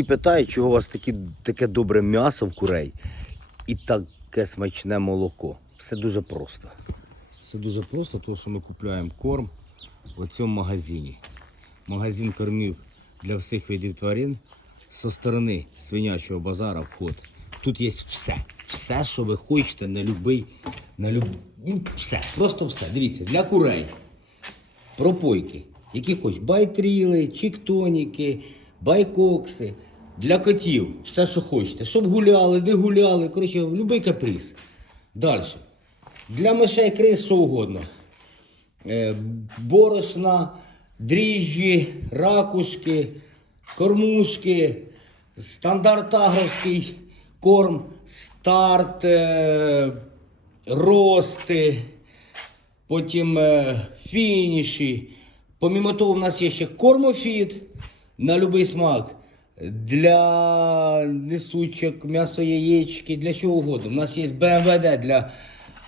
І питають, чого у вас такі, таке добре м'ясо в курей і таке смачне молоко. Все дуже просто. Все дуже просто, тому що ми купуємо корм в цьому магазині. Магазин кормів для всіх видів тварин. Со сторони свинячого базара вход. Тут є все. Все, що ви хочете на любий, на люб... ну, все, просто все. Дивіться, для курей пропойки, які хоч байтріли, чіктоніки, байкокси, для котів, все, що хочете. Щоб гуляли, не гуляли, коротше, будь-який каприз. Далі. Для мишей крис що угодно. Е, борошна, дріжджі, ракушки, кормушки, стандарт агровський корм, старт, е, рости, потім е, фініші. Помімо того, у нас є ще кормофіт на будь-який смак. Для несучок, м'ясо яєчки, для чого угодно. У нас є БМВД для,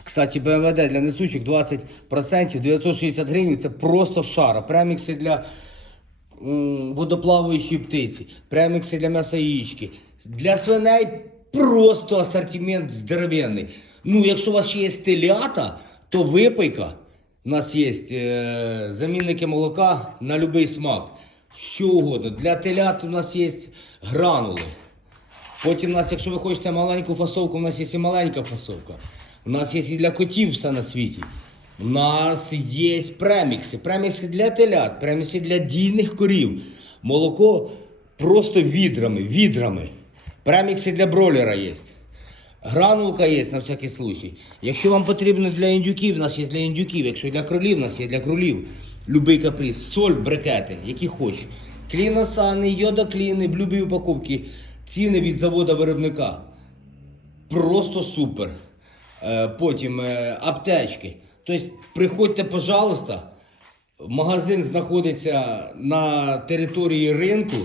кстати, БМВД для несучок 20%, 960 гривень. Це просто шара. Премікси для м, водоплаваючої птиці, премікси для м'яса яєчки. Для свиней просто асортимент здоровенний. Ну, якщо у вас ще є телята, то випийка. У нас є е, замінники молока на будь-який смак. Що угодно. Для телят у нас є гранули. Потім у нас, якщо ви хочете маленьку фасовку, у нас є і маленька фасовка. У нас є і для котів все на світі. У нас є премікси. Премікси для телят, премікси для дійних корів. Молоко просто відрами, відрами. Премікси для бройлера є. Гранулка є на всякий случай. Якщо вам потрібно для індюків, у нас є для індюків. Якщо для кролів, у нас є для кролів. Любий каприз, соль, брикети, які хочеш. Кліносани, йодокліни, в любій упаковці. Ціни від заводу виробника. Просто супер. Е, Потім е, аптечки. Тобто, приходьте, пожалуйста. Магазин знаходиться на території ринку.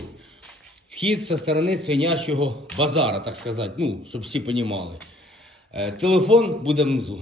Вхід зі сторони свинячого базара, так сказати, ну, щоб всі розуміли. Телефон буде внизу.